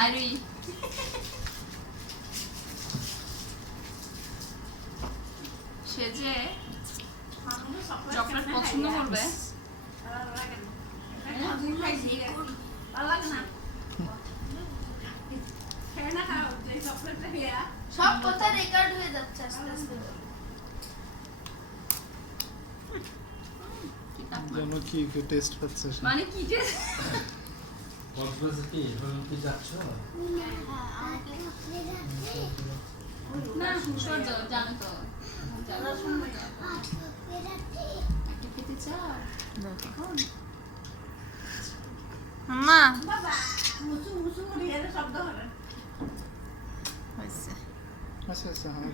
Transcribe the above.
সাইরি সে যে চকলেট পছন্দ করবে সব কথা রেকর্ড হয়ে যাচ্ছে আস্তে আস্তে। জানো কি টেস্ট হচ্ছে মানে কি টেস্ট কক্সবাজার কি এখন কি যাচ্ছ না সূর্য জানো তো একটু খেতে চাও মা আচ্ছা আচ্ছা হ্যাঁ